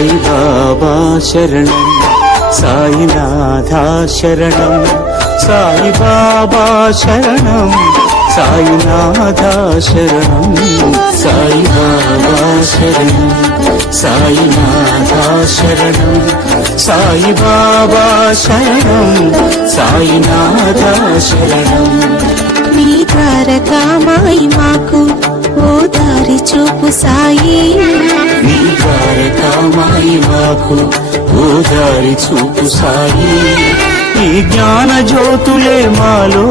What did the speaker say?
సాయి బాబా శరణం, సాయినాథా శరణం, సాయి బాబా శరణం, సాయినాథా శరణం, సాయి బాబా శరణం, సాయినాథా శరణం, సాయి బాబా శరణం, సాయినాథా శరణం. నీ ద్వారకామాయి మాకు ఓ దారి చూపు సాయి, నీ ద్వారకామాయి మాకు ఓ దారి చూపు సాయి. ఈ జ్ఞాన జ్యోతులే మాలో